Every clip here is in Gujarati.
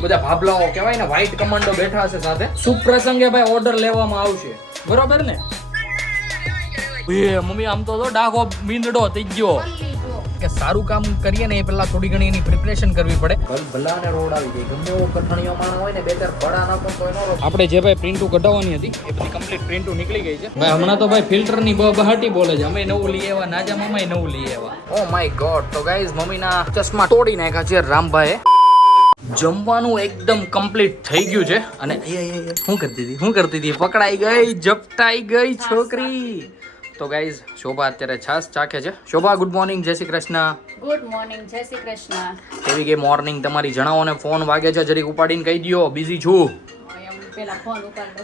બધા ભાભલાઓ કહેવાય ને, વ્હાઈટ કમાન્ડો બેઠા હશે સાથે. શુભ પ્રસંગે ભાઈ ઓર્ડર લેવામાં આવશે, બરોબર ને? મમ્મી આમ તો ડાઘો મીંદડો થઈ ગયો કે સારું કામ કરીએ ને એ પહેલા થોડી ઘણી એની પ્રિપરેશન કરવી પડે. ભલાને રોડ આવી ગઈ, ગમે એવો કઠણીઓ માણસ હોય ને બે ચાર ભડા નાખો તો એનો આપણે જે ભાઈ પ્રિન્ટુ કઢાવવાની હતી એ બધી કમ્પ્લીટ પ્રિન્ટુ નીકળી ગઈ છે ભાઈ. હમણાં તો ભાઈ ફિલ્ટર ની બહાટી બોલે છે, અમે નવું લઈ આવ્યા, નાજા મામાએ નવું લઈ આવ્યા. ઓ માય ગોડ. તો ગાઈઝ મમ્મીના ચશ્મા તોડી નાખ્યા છે રામભાઈએ. જમવાનું એકદમ કમ્પ્લીટ થઈ ગયું છે અને શું કરતી હતી પકડાઈ ગઈ, ઝપટાઈ ગઈ છોકરી. તો ગાઈઝ શોભા અત્યારે છાસ ચાખે છે. શોભા ગુડ મોર્નિંગ, જય શ્રી કૃષ્ણ. ગુડ મોર્નિંગ, જય શ્રી કૃષ્ણ. કેવી ગઈ મોર્નિંગ તમારી? જણાવો ને, ફોન વાગે છે જરીક ઉપાડીને કહી દો, બિઝી છું. પેલા ફોન ઉપાડો.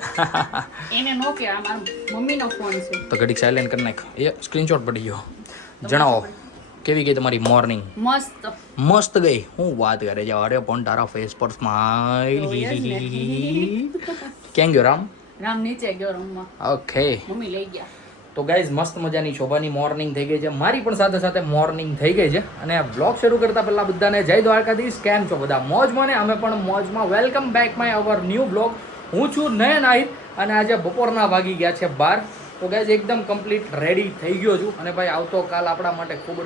એને નો કે આ મારા મમ્મીનો ફોન છે તો ઘડીક સાયલેન્ટ કરી નાખ, એ સ્ક્રીનશોટ પડી ગયો. જણાવો કેવી ગઈ તમારી મોર્નિંગ? મસ્ત ગઈ. હું વાત કરે છે, અરે પણ તારા ફેસ પર સ્માઈલ. ક્યાં ગયો રામ? રામ નીચે ગયો રૂમમાં. ઓકે, મમ્મી લઈ ગયા. તો ગાઈઝ મસ્ત મજાની શોભાની મોર્નિંગ થઈ ગઈ છે, મારી પણ સાથે સાથે મોર્નિંગ થઈ ગઈ છે. અને બ્લોગ શરૂ કરતા પહેલા બધાને જય દ્વારકાધીશ. કેમ છો બધા? મોજમાં ને? અમે પણ મોજમાં. Welcome back my our new blog. હું છું નયન આહિર અને આજે બપોરના વાગી ગયા છે 12. તો ગાઈઝ એકદમ કમ્પ્લીટ રેડી થઈ ગયો છું. અને ભાઈ આવતો કાલ આપણા માટે ખૂબ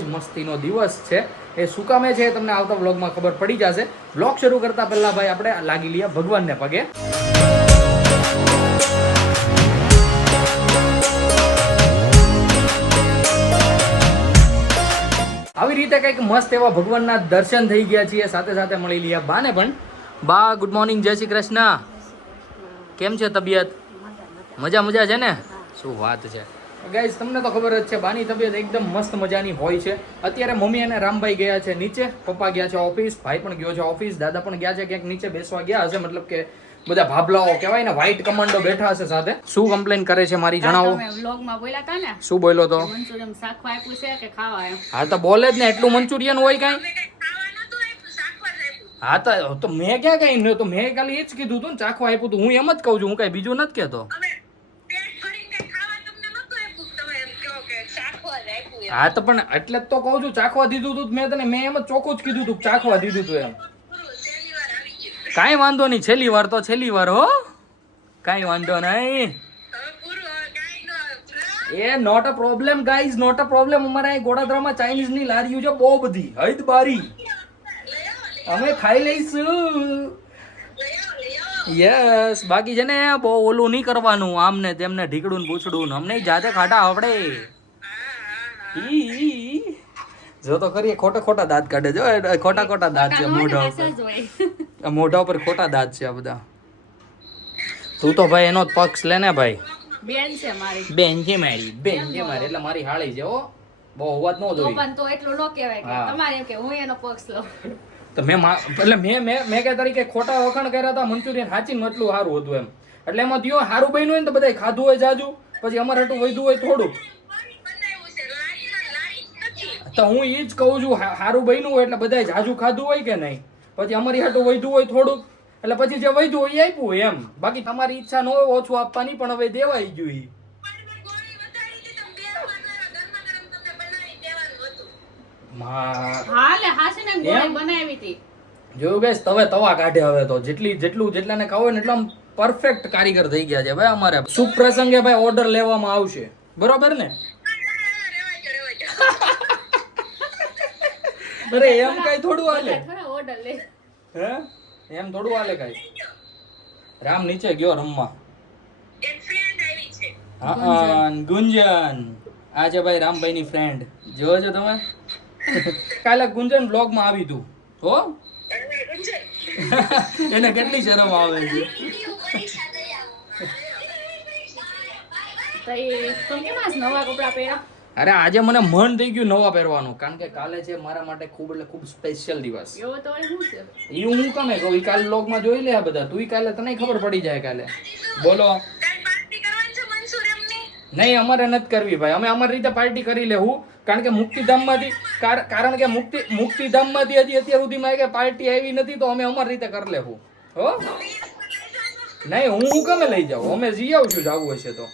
જ મસ્તીનો દિવસ છે. એ શું કામે છે તમને આવતા બ્લોગમાં ખબર પડી જશે. બ્લોગ શરૂ કરતા પહેલા ભાઈ આપણે લાગી લઈએ ભગવાનને પગે. આવી રીતે કંઈક મસ્ત એવા ભગવાનના દર્શન થઈ ગયા છીએ. સાથે સાથે મળી લઈએ બાને પણ. બા ગુડ મોર્નિંગ, જય શ્રી કૃષ્ણ. કેમ છે તબિયત? મજા છે ને? શું વાત છે ગાઈઝ, તમને તો ખબર જ છે બાની તબિયત એકદમ મસ્ત મજાની હોય છે. અત્યારે મમ્મી અને રામભાઈ ગયા છે નીચે, પપ્પા ગયા છે ઓફિસ, ભાઈ પણ ગયો છે ઓફિસ, દાદા પણ ગયા છે ક્યાંક નીચે બેસવા ગયા હશે. મતલબ કે બધા ભાભલાઓ કહેવાય ને, વ્હાઈટ કમાન્ડો બેઠા હશે સાથે. શું કમ્પ્લેન કરે છે મારી? જણાવો. તમે વ્લોગમાં બોલ્યા હતા ને, શું બોલ્યો તો? મંચુરિયન શાકવા આપ્યું છે કે ખાવા એમ? હા તો બોલે જ ને, એટલું મંચુરિયન હોય કાંઈ? હા તો મેં ક્યાં કઈ નતું, તો મેં ખાલી એ જ કીધું હતું ને, ચાખવા આપ્યું હતું. હું એમ જ કહું છું, હું કઈ બીજું નથી કહેતો. હા તો પણ એટલે જ તો કહું છું, ચાખવા દીધું હતું મેં તને. મેં એમ જ ચોખ્ખું જ કીધું હતું, ચાખવા દીધું હતું એમ. કાંઈ વાંધો નહીં, છેલ્લી વાર તો છેલ્લી વાર હો, કાંઈ વાંધો નહીં. એ not a problem guys, not a problem. અમારે અહીં ગોડાદરામાં ચાઇનીઝ ની લારીઓ છે બહુ બધી, હૈદ બારી. અમે ખાઈ લઈશું. યસ. બાકી છે ને બહુ ઓલું નહીં કરવાનું, આમને તેમને ઢીકડું ને પૂછડું. અમને જાતે ખાટા આવડે. જો તો ખરી ખોટા દાંત કાઢે. જો ખોટા દાંત છે મોઢા ઉપર, મોઢા ઉપર ખોટા દાંત છે આ બધા. તું તો ભાઈ એનો જ પક્ષ લે ને ભાઈ. બેન છે મારી, એટલે મારી હાળી છે હો. બહુ અવાજ ન જોઈ તો એટલું ન કહેવાય કે તમારે એમ કે હું એનો પક્ષ લઉં. તો મેં કે તરીકે ખોટા વખાણ કર્યા હતા મંચુરિયન હાચીને એટલું સારું હતું એમ. એટલે એમાં થયો સારું બન્યું હોય ને તો બધા ખાધું હોય જાજુ, પછી અમારે એટલું વધ્યું હોય થોડું. તો હું એ જ કહું છું, સારું બન્યું હોય એટલે બધા જાજુ ખાધું હોય કે નહીં, પછી અમારી હાટું વધ્યું હોય થોડુંક, એટલે પછી જે વધ્યું હોય એ આપ્યું હોય એમ. બાકી તમારી ઈચ્છા ન હોય ઓછું આપવાની, પણ હવે દેવાઈ ગયું. જોયું ગઈશ, તવા કાઢે હવે તો. જેટલાને ખાવ ને એટલા પરફેક્ટ કારીગર થઈ ગયા છે ભાઈ અમારે. શુભ પ્રસંગે ભાઈ ઓર્ડર લેવામાં આવશે, બરોબર ને? અરે એમ કઈ થોડું હાલે, હે એમ થોડું હાલે કઈ. રામ નીચે ગયો રમવા. હા ગુંજન આ છે ભાઈ રામભાઈ ની ફ્રેન્ડ. જોવો છો તમે? કાલે ગુંજન બ્લોગ માં આવી તું હો. એને કેટલી શરમ આવે છે. નવા કપડા પહેર્યા? અરે આજે મને મન થઈ ગયું નવા પહેરવાનું, કારણ કે કાલે છે મારા માટે ખૂબ સ્પેશિયલ દિવસ. એવું તો શું છે? એ હું કમે કહું, કાલે બ્લોગમાં જોઈ લે આ બધા. તું કાલે તને ખબર પડી જાય કાલે. બોલો. નહીં અમારે નથી કરવી ભાઈ, અમે અમારી રીતે પાર્ટી કરી લેવું. કારણ કે મુક્તિધામમાંથી હજી અત્યાર સુધીમાં કે પાર્ટી આવી નથી, તો અમે અમારી રીતે કરી લેવું હો. નહીં હું કમે લઈ જાઉં, અમે જઈ આવશું જવું હશે તો.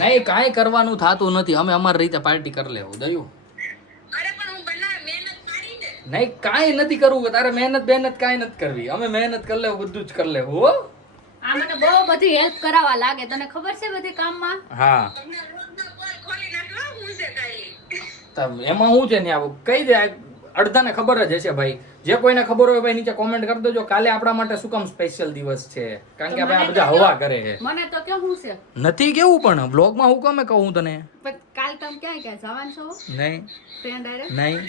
નહીં કાંઈ કરવાનું થતું નથી, અમે અમારી રીતે પાર્ટી કરી લેવું દયું. નહીં કાંઈ નથી કરવું, તારે મહેનત કાંઈ નથી કરવી, અમે મહેનત કરી લેવું, બધું જ કરી લેવું હો. આ મને બહુ બધી હેલ્પ કરાવવા લાગે, તને ખબર છે બધી કામમાં. હા એમાં શું છે ને, કહી દે, અડધાને ખબર જ હશે ભાઈ. જે કોઈને ખબર હોય ભાઈ નીચે કોમેન્ટ કરી દેજો. કાલે આપણા માટે શું કામ સ્પેશિયલ દિવસ છે, કારણ કે ભાઈ આ બધા હવા કરે છે. મને તો કેવું છે નથી કેવું, પણ બ્લોગમાં હું કમે કહું તને. પણ કાલ તમે ક્યાં જવાનું છો? નહીં ફ્રેન્ડ આરે નહીં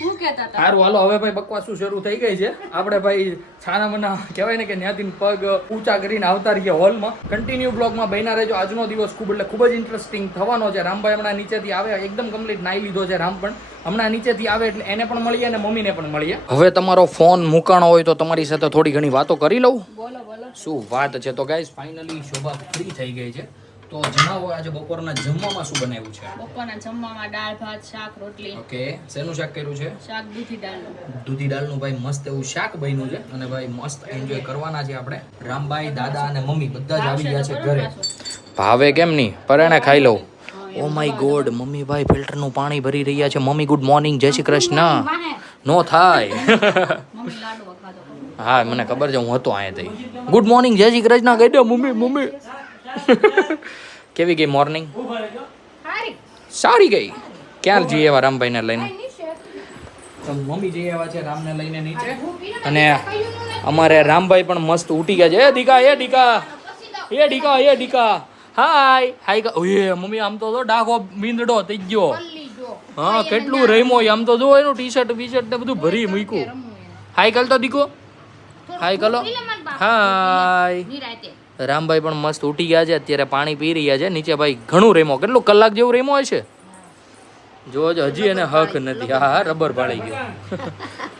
હું કહેતા હતા. સારું હાલો, હવે ભાઈ બકવાસું શરૂ થઈ ગઈ છે. આપણે ભાઈ છાના મના કહેવાય ને કે ત્યાંથી પગ ઊંચા કરીને આવતા રહીએ હોલમાં. કન્ટિન્યુ બ્લોગમાં બન્યા રહેજો. આજનો દિવસ ખૂબ જ ઇન્ટરેસ્ટિંગ થવાનો છે. રામભાઈ હમણાં નીચેથી આવે, એકદમ કમ્પ્લીટ નાઈ લીધો છે રામ, પણ હમણાં નીચેથી આવે એટલે એને પણ મળીએ અને મમ્મીને પણ મળીએ. હવે તમારો ફોન મૂકાણો હોય તો તમારી સાથે થોડી ઘણી વાતો કરી લઉં. બોલો બોલો. શું વાત છે. તો ગાઈસ ફાઇનલી શોભા ફ્રી થઈ ગઈ છે. તો જણાવો આજે બપોરના જમવામાં શું બનાવ્યું છે? બપોરના જમવામાં દાળ ભાત શાક રોટલી. ઓકે, શેનું શાક કર્યું છે? શાક દૂધી દાળનું. દૂધી દાળનું ભાઈ મસ્ત એવું શાક બન્યું છે અને ભાઈ મસ્ત એન્જોય કરવાના છે આપણે. રામભાઈ, દાદા અને મમ્મી બધા જ આવી ગયા છે ઘરે. ભાવે કેમ નહીં, પરાણે ખાઈ લઉં. ઓ માય ગોડ, મમ્મી ભાઈ ફિલ્ટરનું પાણી ભરી રહ્યા છે. મમ્મી ગુડ મોર્નિંગ, જય શ્રી કૃષ્ણ. નો થાય. મમ્મી લાડવા ખાધો. હા મને ખબર છે, હું હતો અહીંયા તઈ. ગુડ મોર્નિંગ, જય શ્રી કૃષ્ણ કહી દો મમ્મી. કેવી ગઈ મોર્નિંગ? સારી ગઈ. ક્યાં જઈએ એવા રામભાઈને લઈને? મમ્મી જઈ આવ્યા છે રામને લઈને નીચે, અને અમારે રામભાઈ પણ મસ્ત ઉઠી ગયા છે. એ ડીકા હાય. ઓય મમ્મી આમ તો ડાઘો બીંદડો થઈ ગયો. હા કેટલું રમ્યો આમ તો જો, એનું ટી-શર્ટ બીશર્ટ ને બધું ભરી મૂક્યું. હાય કલ તો દીકો, હાય કલો. હાય. રામભાઈ પણ મસ્ત ઉઠી ગયા છે, અત્યારે પાણી પી રહ્યા છે નીચે. ભાઈ ઘણું રેમો, કેટલું કલાક જેવું રેમો હશે જોજો, હજી એને હક નથી. હા રબર પાડી ગયો.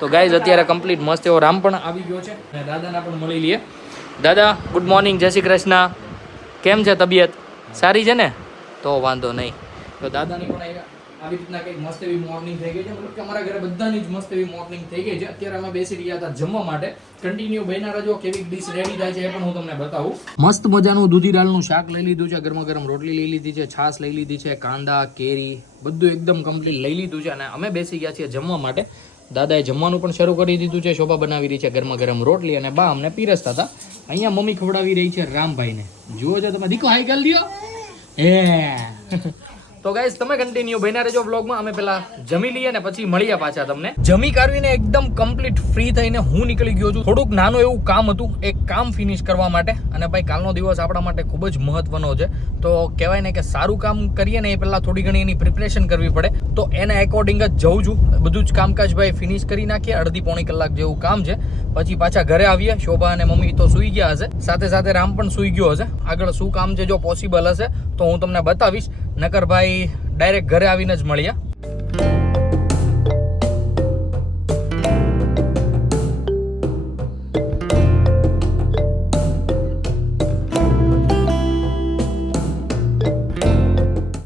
તો ગાઈઝ અત્યારે કમ્પ્લીટ મસ્ત એવો રામ પણ આવી ગયો છે અને દાદાને પણ મળી લઈએ. દાદા ગુડ મોર્નિંગ, જય શ્રી કૃષ્ણ. કેમ છે તબિયત? સારી છે ને? તો વાંધો નહીં. તો દાદાની પણ આવી રીતના કંઈક મસ્ત એવી મોર્નિંગ થઈ ગઈ છે. મતલબ કે અમારા ઘરે બધાની જ મસ્ત એવી મોર્નિંગ થઈ ગઈ છે. અત્યારે અમે બેસી રહ્યા હતા જમવા માટે. કન્ટિન્યુ બન્યા રહેજો, કેવી ડીશ રેડી થાય છે એ પણ હું તમને બતાવું. મસ્ત મજાનું દૂધી દાળનું શાક લઈ લીધું છે, ગરમા ગરમ રોટલી લઈ લીધી છે, છાશ લઈ લીધી છે, કાંદા કેરી બધું એકદમ કમ્પ્લીટ લઈ લીધું છે અને અમે બેસી ગયા છીએ જમવા માટે. દાદાએ જમવાનું પણ શરૂ કરી દીધું છે. શોભા બનાવી રહી છે ગરમા ગરમ રોટલી અને બા અમને પીરસતા હતા. અહીંયા મમ્મી ખવડાવી રહી છે રામભાઈને. જુઓ છો તમે, દીકો હાઈ કરી દો. તો ગાઈઝ તમે કન્ટિન્યુ બન્યા રહેજો વ્લોગમાં. અમે પેલા જમી લઈએ ને પછી મળીએ પાછા તમને. જમી કાઢવીને એકદમ કમ્પ્લીટ ફ્રી થઈને હું નીકળી ગયો છું. થોડુંક નાનું એવું કામ હતું, એક કામ ફિનિશ કરવા માટે. અને ભાઈ કાલનો દિવસ આપણા માટે ખૂબ જ મહત્વનો છે. તો કહેવાય ને કે સારું કામ કરીએ ને એ પહેલા થોડી ઘણી એની પ્રિપરેશન કરવી પડે. તો એના એકોર્ડિંગ જ જઉં છું. બધું જ કામકાજ ભાઈ ફિનિશ કરી નાખીએ. અડધી પોણી કલાક જેવું કામ છે, પછી પાછા ઘરે આવીએ. શોભા અને મમ્મી તો સૂઈ ગયા હશે, સાથે સાથે રામ પણ સૂઈ ગયો હશે. આગળ શું કામ છે જો પોસિબલ હશે તો હું તમને બતાવીશ, નકર ભાઈ ડાયરેક્ટ ઘરે આવીને જ મળીએ.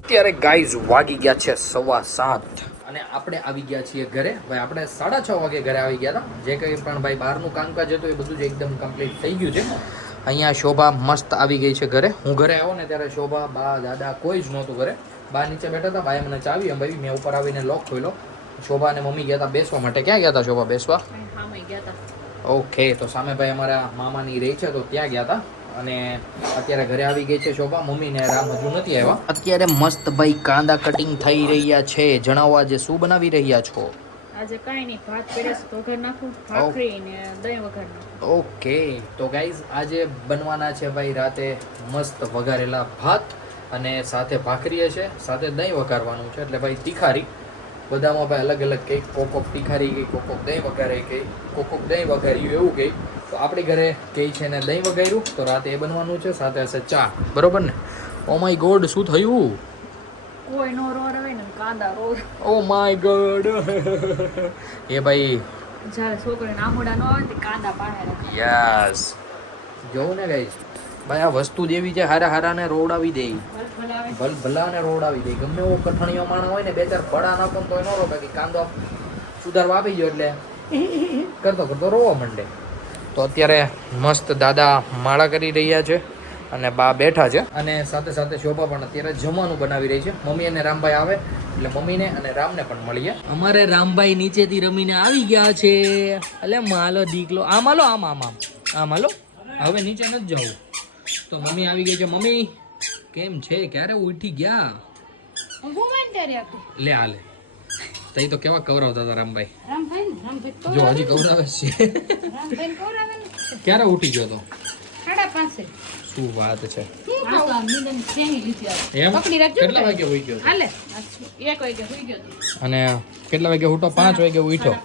અત્યારે ગાઈઝ વાગી ગયા છે 7:15 અને આપણે આવી ગયા છીએ ઘરે. ભાઈ આપણે 6:30 વાગે ઘરે આવી ગયા હતા. જે કંઈ પણ ભાઈ બહારનું કામકાજ હતું એ બધું જ એકદમ કમ્પ્લીટ થઈ ગયું છે. અહીંયા શોભા મસ્ત આવી ગઈ છે ઘરે. હું ઘરે આવ્યો ને ત્યારે શોભા, બા, દાદા કોઈ જ નહોતું ઘરે. બા નીચે બેઠા હતા, બાએ મને ચાવી અંબાવી, મેં ઉપર આવીને લોક ખોલ્યો. શોભા અને મમ્મી ગયા હતા બેસવા માટે. ક્યાં ગયા હતા શોભા બેસવા? ઓકે, તો સામે ભાઈ અમારા મામાની રહી છે તો ત્યાં ગયા હતા. અને અત્યારે ઘરે આવી ગઈ છે શોભા. મમ્મી ને રામ હજુ નથી આવ્યા. અત્યારે મસ્ત ભાઈ કાંદા કટિંગ થઈ રહ્યા છે. જણાવો આજે શું બનાવી રહ્યા છો? આજે કાઈ નહીં, ભાત પેરેસ વઘાર નાખું, ભાખરી ને દહીં વઘાર નાખું. ઓકે, તો ગાઈઝ આજે બનવાના છે ભાઈ રાતે મસ્ત વઘારેલા ભાત અને સાથે ભાખરી છે, સાથે દહીં વઘારવાનું છે. એટલે ભાઈ તીખારી બધામાં ભાઈ અલગ અલગ કંઈક, કોકોક તીખારી ગઈ, કોકોક દહીં વઘારી ગઈ, કોકોક દહીં વઘાર્યું એવું કંઈ. તો આપણી ઘરે કંઈ છે ને દહીં વઘાર્યું, તો રાતે એ બનવાનું છે. સાથે હશે ચા, બરોબર ને? ઓ માય ગોડ, શું થયું? કોઈ નો રો રવે ને કાંદા રો. Oh my God. એ ભાઈ જ્યારે છોકરીને આમોડા ન આવે ને કાંદા પાડે. યસ, જોવું ને ગાઈસ, ભાઈ આ વસ્તુ જેવી છે હારા હારાને રોવડાવી દે. ભલાને રોવડાવી દે. ગમે એવો કઠણીયો માણસ હોય ને, બે ચાર પડા નાખો તો ન રો, બાકી કાંદો સુધારવા આપી ગયો એટલે કરતો કરતો રોવા માંડે. તો અત્યારે મસ્ત દાદા માળા કરી રહ્યા છે અને બા બેઠા છે અને સાથે સાથે શોભા પણ અત્યારે જમવાનું બનાવી રહી છે. મમ્મી અને રામભાઈ આવે એટલે મમ્મીને અને રામને પણ મળીએ. અમારે રામભાઈ નીચેથી રમીને આવી ગયા છે. એટલે માલો દીકલો આમ હાલો, આમ આમ આમ આમ હાલો. હવે નીચે નથી જવું. તો મમ્મી આવી ગઈ છે. મમ્મી કેમ છે? ક્યારે ઉઠી ગયા? લે હાલે તઈ તો કેવા કવરાવતા હતા રામભાઈ. જો હજી કવરાવે છે. ક્યારે ઉઠી ગયો તો? 5:30. શું વાત છે. એમ કેટલા વાગે ઉઠી ગયો? હાલે 1 વાગે સુઈ ગયો તો. અને કેટલા વાગે ઉઠો? 5 વાગે ઉઠ્યો.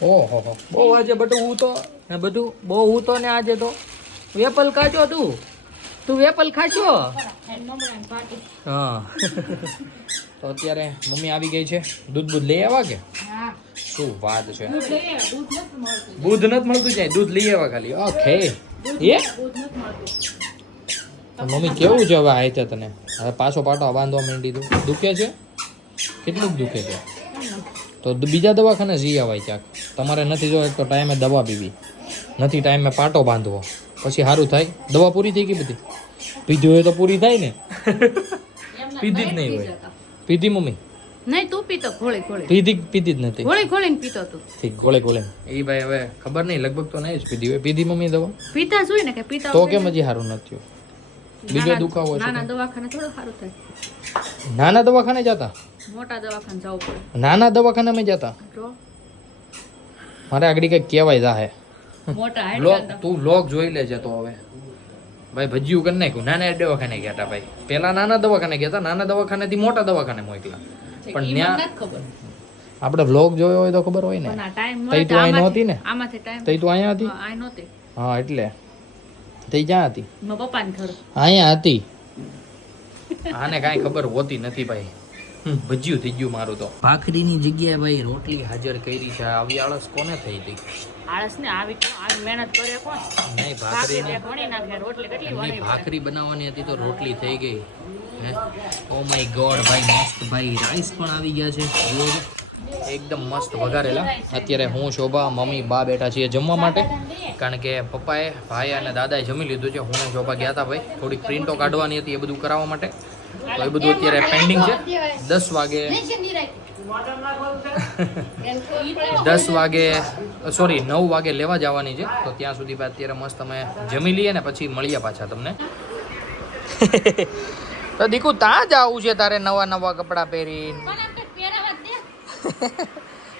5:30 ઓહો હો, બહુ આજે બધું હું તો ને બધું બહુ હું તો ને આજે તો વેપલ ખાજો તું વેપલ ખાશો? હા. તો અત્યારે મમ્મી આવી ગઈ છે. દૂધ લઈ આવ્યા કે? હા શું વાત છે. દૂધ લઈએ, દૂધ નથી મળતું. દૂધ નથી મળતું જાય, દૂધ લઈ આવ્યા ખાલી. ઓકે. એ દૂધ નથી મળતું. મમ્મી કેવું છે હવે આયતે તને? હવે પાછો પાટો બાંધવા માંડી દીધું. દુખે છે? કેટલું દુખે છે? તો બીજા દવાખાને જઈ આવાય ક્યાંક. તમારે નથી જો એક તો ટાઈમે દવા પીવી, નથી ટાઈમે પાટો બાંધવો, પછી સારું થાય. દવા પૂરી થઈ ગઈ બધી? પીધી હોય તો પૂરી થાય ને. પીધી જ નહીં હોય. પીધી મમ્મી? નહીં તું પીતો ઘોળી ઘોળી. પીધી જ નથી. ઘોળી ઘોળીને પીતો તું. ઠીક, ગોળે એ ભાઈ હવે ખબર નહીં, લગભગ તો નહીં જ પીધી હોય. પીધી મમ્મી દવા? પીતા જ હોય ને કે પીતા તો કેમ હજી સારું નથી થયું? બીજો દુખાવો છે? નાના દવાખાને થોડું સારું થાય. નાના દવાખાને જતા? મોટા દવાખાને જવું પડે. નાના દવાખાનામાં જતા? તો મારે આગળ કંઈક કહેવાય જાહે. મોટા તું વ્લોગ જોઈ લેજે તો હવે. ભાઈ ભજીયું કરી નાખ્યું. નાના દવાખાને ગયા હતા ભાઈ. પેલા નાના દવાખાને ગયા હતા, નાના દવાખાનેથી મોટા દવાખાને મોકલા. પણ ત્યાં ખબર આપણે વ્લોગ જોયો હોય તો ખબર હોય ને. તઈ તું અહીં નહોતી ને? આમાંથી ટાઈમ તઈ તું અહીંયા હતી? આ નહોતી. હા એટલે તઈ ક્યાં હતી? મારા પપ્પાને ઘર. અહીંયા હતી. આને કાંઈ ખબર હોતી નથી ભાઈ. ભજીયું થઈ ગયું મારું તો. ભાખરીની જગ્યાએ ભાઈ રોટલી હાજર કરી છે. આવી આળસ કોને થઈ હતી? આળસ ને આવી મહેનત કરે કોણ? નહીં ભાખરી વણી નાખે. રોટલી કેટલી વણી? ભાખરી બનાવવાની હતી તો રોટલી થઈ ગઈ. ઓ માય ગોડ ભાઈ, મસ્ત ભાઈ. રાઈસ પણ આવી ગયા છે. જુઓ તો. એકદમ મસ્ત વઘારેલા. અત્યારે હું, શોભા, મમ્મી, બા બેઠા છીએ જમવા માટે. કારણ કે પપ્પાએ, ભાઈ અને દાદાએ જમી લીધું છે. હું અને શોભા ગયા હતા ભાઈ, થોડીક પ્રિન્ટો કાઢવાની હતી, એ બધું કરાવવા માટે. તો એ બધું અત્યારે પેન્ડિંગ છે. 10 વાગે 9 વાગે લેવા જવાની છે. તો ત્યાં સુધી અત્યારે મસ્ત અમે જમી લઈએ ને પછી મળીએ પાછા તમને. તો દીકુ ત્યાં જવું છે તારે નવા કપડાં પહેરીને?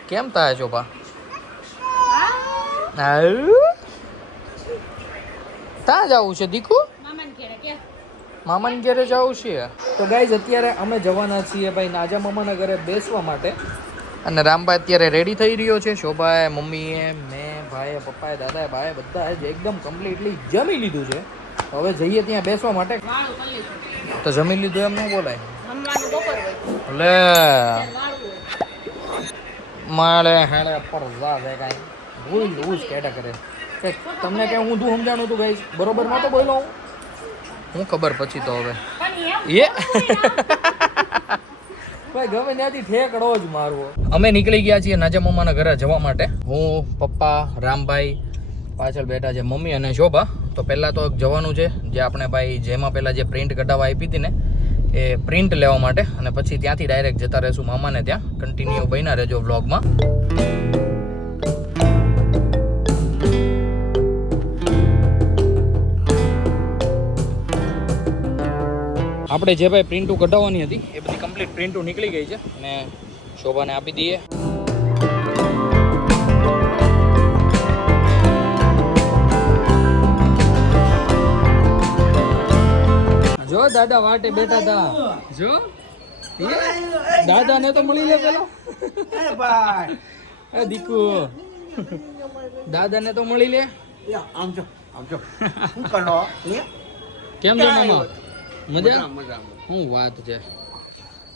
કેમ થાય શોભા? ત્યાં જવું છે દીકુ? મામાને ઘરે જવું છે. તો ગાઈઝ અત્યારે અમે જવાના છીએ ભાઈ નાજા મામાના ઘરે બેસવા માટે. અને રામભાઈ અત્યારે રેડી થઈ રહ્યો છે. શોભાએ, મમ્મીએ, મેં, ભાઈએ, પપ્પાએ, દાદાએ, ભાઈએ બધા જ એકદમ કમ્પ્લીટલી જમી લીધું છે. હવે જઈએ ત્યાં બેસવા માટે. તો જમી લીધું એમ ન બોલાય. લે મારે હેડે પર જા દે કાંઈ ભૂલ જ કેટા કરે. તમને કઈ હું તું સમજાણું તું ગાઈઝ? બરોબર નહોતો બોલ્યો હું ખબર પછી તો હવે એ ભાઈ ગમે ત્યાંથી ઠેકડો જ મારવો. અમે નીકળી ગયા છીએ નાજા મામાના ઘરે જવા માટે. હું, પપ્પા, રામભાઈ, પાછળ બેઠા છે મમ્મી અને શોભા. તો પહેલાં તો જવાનું છે જે આપણે ભાઈ જેમાં પહેલાં જે પ્રિન્ટ કઢાવવા આપી હતી ને એ પ્રિન્ટ લેવા માટે. અને પછી ત્યાંથી ડાયરેક્ટ જતા રહેશું મામાને ત્યાં. કન્ટિન્યુ બન્યા રહેજો વ્લોગમાં. આપણે જે ભાઈ પ્રિન્ટો કઢાવવાની હતી એ બધી કમ્પ્લીટ પ્રિન્ટો નીકળી ગઈ છે અને શોભાને આપી દઈએ. જો દાદા વાટે બેઠા હતા. જો દાદાને તો મળી લે પેલો. એ દીકુ દાદાને તો મળી લે. કેમ છે મામા? મજા? શું વાત છે.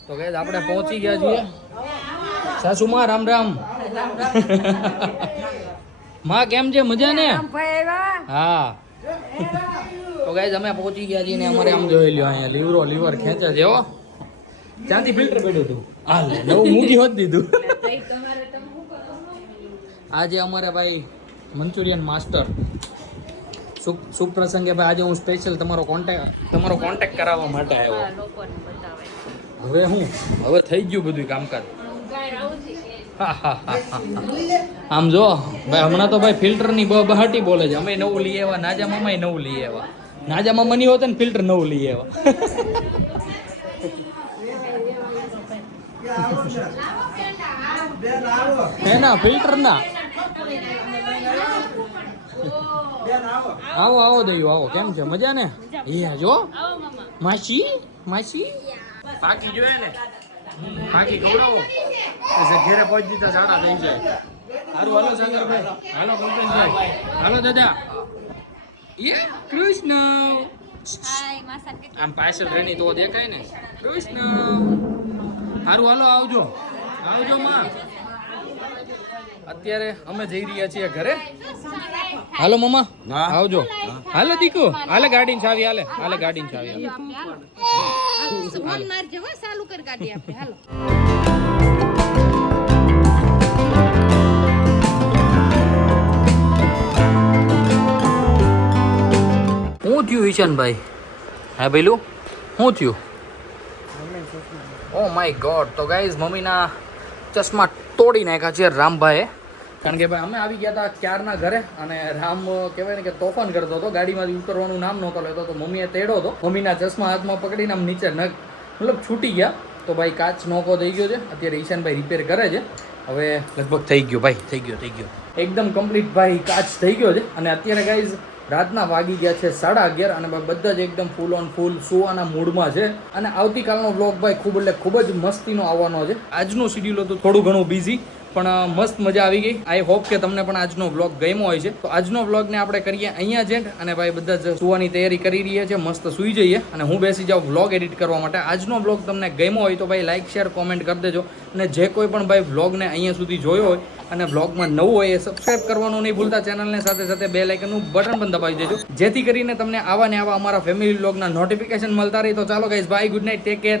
તો ગાઈસ આપણે પહોંચી ગયા છીએ. સાસુમાં રામ રામ. માં કેમ છે? મજા ને? હા. તો ગાઈસ અમે પહોંચી ગયા છીએ ને અમારે આમ જોઈ લ્યો અહીંયા લીવર ખેંચે છે હો. ત્યાંથી ફિલ્ટર પડ્યું હતું. હાલ નવું મૂકી હોત દીધું. આજે અમારે ભાઈ મંચુરિયન માસ્ટર શુભ પ્રસંગે ભાઈ આજે હું સ્પેશિયલ તમારો કોન્ટેક્ટ કરાવવા માટે આવ્યો. આ લોકોને બતાવે હવે હવે થઈ ગયું બધું કામકાજ. ગાય આવું છે કે આમ જો ભાઈ હમણાં તો ભાઈ ફિલ્ટરની બહાટી બોલે છે. અમે નવું લઈ આવ્યા, નાજા મામાએ નવું લઈ આવ્યા. નાજા મામા ની હોત ને ફિલ્ટર નવું લઈ આવ્યા. એના ફિલ્ટર ના આવો આવો દયું આવો. કેમ છે મજા ને? એ જો આવો મામા માસી પાકી જોયે ને પાકી ગૌરવો ઘેરે પહોંચી દીધા સાડા થઈ જાય. હારું હાલો સાગરભાઈ, હાલો કલ્પેશભાઈ, હાલો દાદા. એ કૃષ્ણ હાય માસા કે આમ પાછળ રેની તો દેખાય ને. કૃષ્ણ હારું હાલો આવજો માં. અત્યારે અમે જઈ રહ્યા છીએ ઘરે. હાલો મમ્મા આવજો. હાલે દીકુ હાલે ગાડી ચાવી હાલે ગાડી ચાવી ફોન મારજો હો, ચાલુ કર ગાડી આપણે હાલો. શું થયું ઈશાનભાઈ? હા પેલું શું થયું? ઓ માય ગોડ. તો ગાઈઝ મમ્મીના ચશ્મા તોડી નાખ્યા છે રામભાઈએ. કારણ કે ભાઈ અમે આવી ગયા હતા ક્યારના ઘરે અને રામ કહેવાય ને કે તોફાન કરતો હતો, ગાડીમાંથી ઉતરવાનું નામ નહોતો લેતો. તો મમ્મીએ તેડો હતો, મમ્મીના ચશ્મા હાથમાં પકડીને આમ નીચે મતલબ છૂટી ગયા. તો ભાઈ કાચ નોકો થઈ ગયો છે. અત્યારે ઈશાનભાઈ રિપેર કરે છે. હવે લગભગ થઈ ગયો ભાઈ, થઈ ગયો એકદમ કમ્પ્લીટ ભાઈ, કાચ થઈ ગયો છે. અને અત્યારે ગાઈઝ રાતના વાગી ગયા છે 11:30 અને બધા જ એકદમ ફૂલ ઓન ફૂલ સુવાના મૂડમાં છે. અને આવતીકાલનો વ્લોગ ભાઈ ખૂબ જ મસ્તીનો આવવાનો છે. આજનું શિડ્યુલ હતું થોડું ઘણું બિઝી, પણ મસ્ત મજા આવી ગઈ. આઈ હોપ કે તમને પણ આજનો વ્લોગ ગમ્યો હોય છે. તો આજનો વ્લોગને આપણે કરીએ અહીંયા જ એન્ડ. અને ભાઈ બધા જ સુવાની તૈયારી કરી રહ્યા છે, મસ્ત સૂઈ જઈએ અને હું બેસી જાઉં વ્લોગ એડિટ કરવા માટે. આજનો વ્લોગ તમને ગમ્યો હોય તો ભાઈ લાઇક શેર કોમેન્ટ કરી દેજો. અને જે કોઈ પણ ભાઈ વ્લોગને અહીંયા સુધી જોયો હોય અને વ્લોગમાં નવું હોય એ સબસ્ક્રાઇબ કરવાનું નહીં ભૂલતા. ચેનલને સાથે બેલ આઇકનનું બટન પણ દબાવી દેજો, જેથી કરીને તમને આવા ને આવા અમારા ફેમિલી વ્લોગના નોટિફિકેશન મળતા રહે. તો ચાલો guys, bye, good night, take care.